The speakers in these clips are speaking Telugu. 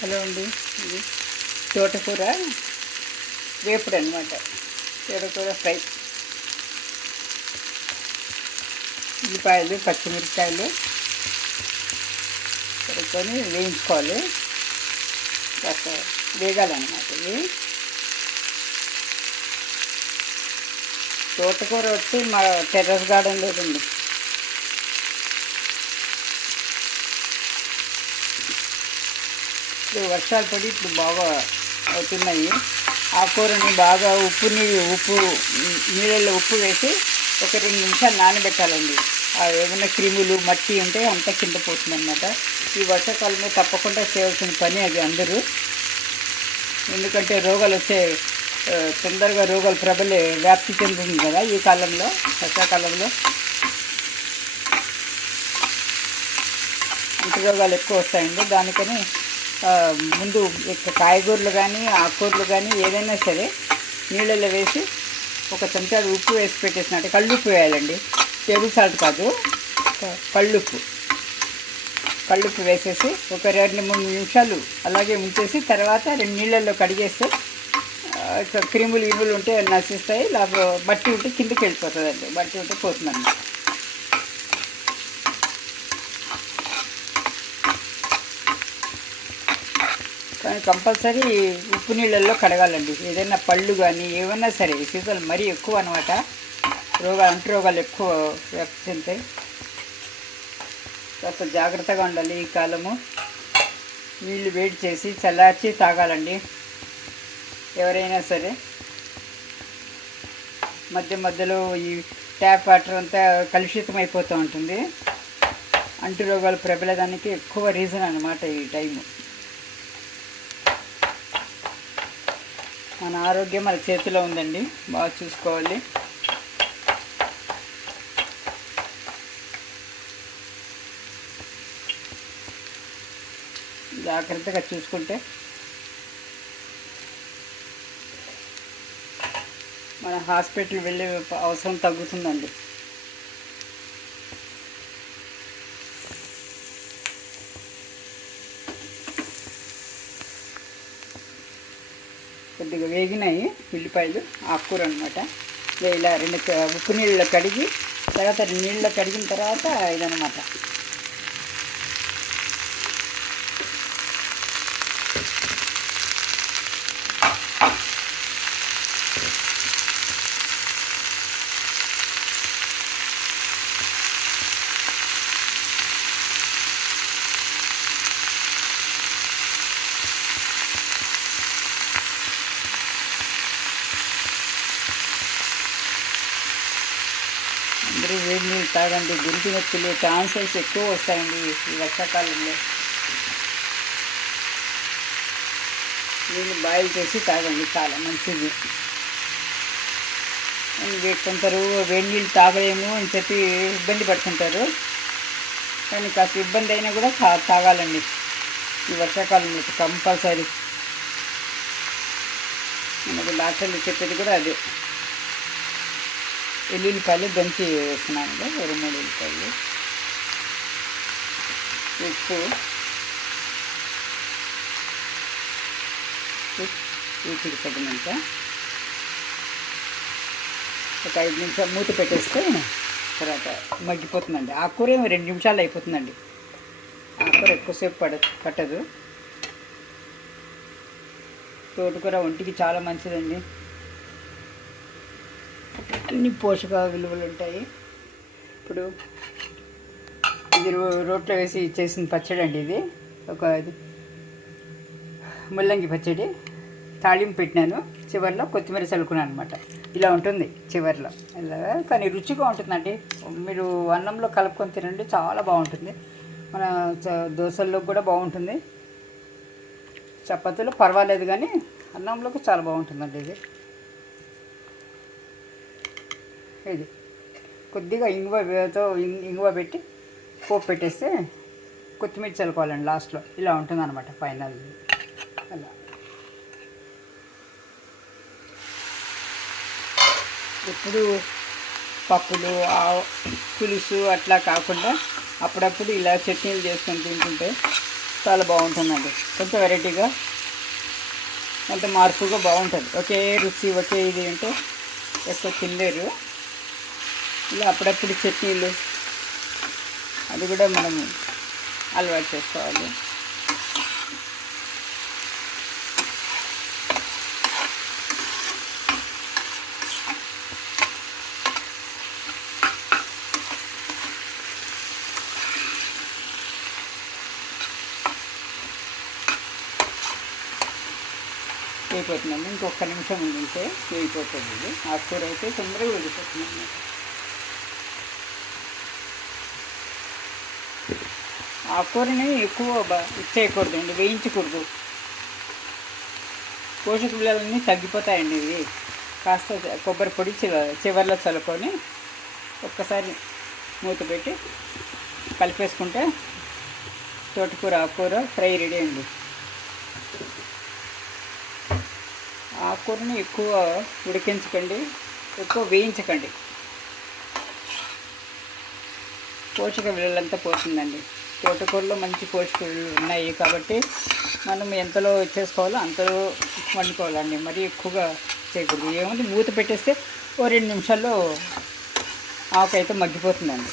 హలో అండి. ఇది తోటకూర వేపుడు అనమాట. తోటకూర ఫ్రై. ఉల్లిపాయలు, పచ్చిమిరపకాయలు కడుక్కొని వేయించుకోవాలి. కాస్త వేగాలన్నమాట. ఇది తోటకూర వచ్చి మా టెర్రస్ గార్డెన్ లేదండి. ఇప్పుడు వర్షాలు పడి ఇప్పుడు బాగా అవుతున్నాయి. ఆ కూరని బాగా ఉప్పు నీళ్ళల్లో ఉప్పు వేసి ఒక 2 నిమిషాలు నానబెట్టాలండి. ఏమైనా క్రిములు మట్టి ఉంటే అంతా కింద పోతుంది అన్నమాట. ఈ వర్షాకాలంలో తప్పకుండా చేయవలసిన పని అది అందరూ. ఎందుకంటే రోగాలు తొందరగా రోగాలు ప్రబలే వ్యాప్తి చెందుతుంది కదా ఈ కాలంలో, వర్షాకాలంలో అంటు రోగాలు ఎక్కువ వస్తాయండి. దానికని ముందు కాయగూరలు కానీ ఆకుకూరలు కానీ ఏదైనా సరే నీళ్ళల్లో వేసి ఒక చెంచాడు ఉప్పు వేసి పెట్టేసినట్టు, కళ్ళుప్పు వేయాలండి. టేబుల్ సాల్ట్ కాదు, కళ్ళుప్పు వేసేసి ఒక 2-3 నిమిషాలు అలాగే ఉంచేసి తర్వాత 2 నీళ్ళల్లో కడిగేస్తే క్రిములు ఉంటే నశిస్తాయి. లేకపోతే బట్టి ఉంటే కిందకి వెళ్ళిపోతుందండి. బట్టి ఉంటే పోతుందండి. కానీ కంపల్సరీ ఉప్పు నీళ్ళల్లో కడగాలండి. ఏదైనా పళ్ళు కానీ ఏమైనా సరే. సీజన్ మరీ ఎక్కువ అనమాట. అంటు రోగాలు ఎక్కువ వ్యాప్తి చెందుతాయి. కాస్త జాగ్రత్తగా ఉండాలి ఈ కాలము. నీళ్ళు వేడి చేసి చల్లార్చి తాగాలండి ఎవరైనా సరే. మధ్యలో ఈ ట్యాప్ వాటర్ అంతా కలుషితం అయిపోతూ ఉంటుంది. అంటు రోగాలు ప్రబలడానికి ఎక్కువ రీజన్ అన్నమాట ఈ టైము. మన ఆరోగ్యం మన చేతిలో ఉందండి. బాగా చూసుకోవాలి. జాగ్రత్తగా చూసుకుంటే మన హాస్పిటల్ వెళ్ళే అవసరం తగ్గుతుందండి. కొద్దిగా వేగినాయి ఉల్లిపాయలు, ఆకుకూర అనమాట. ఇలా 2 ఉప్పు నీళ్ళలో కడిగి తర్వాత నీళ్ళలో కడిగిన తర్వాత ఇదనమాట. అందరూ వేడి నీళ్ళు తాగండి. గొంతు నొప్పులు, క్యాన్సర్స్ ఎక్కువ వస్తాయండి ఈ వర్షాకాలంలో. నీళ్ళు బాయిల్ చేసి తాగండి, చాలా మంచిది. కొందరు వేడి నీళ్ళు తాగలేము అని చెప్పి ఇబ్బంది పడుతుంటారు. కానీ కాస్త ఇబ్బంది అయినా కూడా తాగాలండి ఈ వర్షాకాలంలో కంపల్సరీ. మనకు డాక్టర్లు చెప్పేది కూడా అదే. ఎల్లుల్లిపాయలు దంచి వేస్తున్నాను, 2-3 ఉల్లిపాయలు, ఉప్పు తగినంత ఒక 5 నిమిషాలు మూత పెట్టేస్తే తర్వాత మగ్గిపోతుందండి. ఆకుకూర 2 నిమిషాలు అయిపోతుందండి. ఆకుకూర ఎక్కువసేపు పట్టదు. తోటకూర ఒంటికి చాలా మంచిదండి. అన్ని పోషక విలువలు ఉంటాయి. ఇప్పుడు ఇది రోట్లో వేసి చేసిన పచ్చడి అండి. ఇది ముల్లంగి పచ్చడి. తాళింపు పెట్టినాను, చివరిలో కొత్తిమీర చల్లుకున్నాను అనమాట. ఇలా ఉంటుంది చివరిలో. ఇలా కానీ రుచిగా ఉంటుందండి. మీరు అన్నంలో కలుపుకొని తినండి, చాలా బాగుంటుంది. మన దోశల్లో కూడా బాగుంటుంది. చపాతీలో పర్వాలేదు కానీ అన్నంలోకి చాలా బాగుంటుందండి ఇది కొద్దిగా ఇంగువ పెట్టి పోపు పెట్టేస్తే కొత్తిమీర చల్లుకోవాలండి లాస్ట్లో. ఇలా ఉంటుంది అనమాట ఫైనల్. అలా ఎప్పుడు పప్పులు పులుసు అట్లా కాకుండా అప్పుడప్పుడు ఇలా చట్నీలు చేసుకొని తింటుంటే చాలా బాగుంటుందండి. కొంచెం వెరైటీగా, కొంత మార్పుగా బాగుంటుంది. ఒకే రుచి ఒకే ఇది అంటే ఎక్కువ తినలేరు. ఇలా అప్పుడప్పుడు చట్నీలు అది కూడా మనం అలవాటు చేసుకోవాలి. వేయిపోతుందండి. ఇంకొక నిమిషం ఉంటే వేయిపోతుంది. ఇది ఆకుకూర అయితే తొందరగా వేడిపోతుంది అన్నమాట. ఆకుకూరని ఎక్కువ ఇచ్చేయకూడదండి, వేయించకూడదు. పోషక విలువలన్నీ తగ్గిపోతాయండి. ఇవి కాస్త కొబ్బరి పొడి చివర్లో చల్లుకొని ఒక్కసారి మూత పెట్టి కలిపేసుకుంటే తోటకూర ఆకుకూర ఫ్రై రెడీ అండి. ఆకుకూరని ఎక్కువ ఉడికించకండి, ఎక్కువ వేయించకండి. పోషక విలువలంతా పోతుందండి. తోటకూరలో మంచి పోషక విలువలు ఉన్నాయి కాబట్టి మనం ఎంతలో చేసుకోవాలో అంతలో వండుకోవాలండి. మరీ ఎక్కువగా చేయకూడదు. ఏముంది, మూత పెట్టేస్తే ఓ 2 నిమిషాల్లో ఆకు అయితే మగ్గిపోతుందండి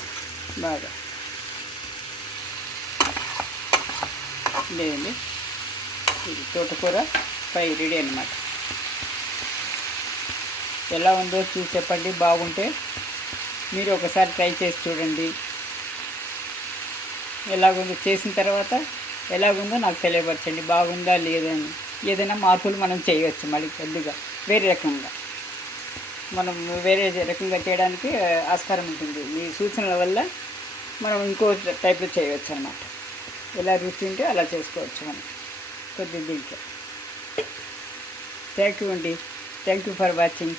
బాగా. లేదండి, ఇది తోటకూర ఫ్రై రెడీ అన్నమాట. ఎలా ఉందో చూసి చెప్పండి. బాగుంటే మీరు ఒకసారి ట్రై చేసి చూడండి. ఎలాగుందో చేసిన తర్వాత ఎలాగుందో నాకు తెలియపరచండి, బాగుందా లేదని. ఏదైనా మార్పులు మనం చేయవచ్చు మళ్ళీ కొద్దిగా వేరే రకంగా. మనం వేరే రకంగా చేయడానికి ఆస్కారం ఉంటుంది. మీ సూచనల వల్ల మనం ఇంకో టైప్లో చేయవచ్చు అన్నమాట. ఎలా రుచి ఉంటే అలా చేసుకోవచ్చు మనం కొద్ది దీంట్లో. థ్యాంక్ యూ అండి. Thank you for watching.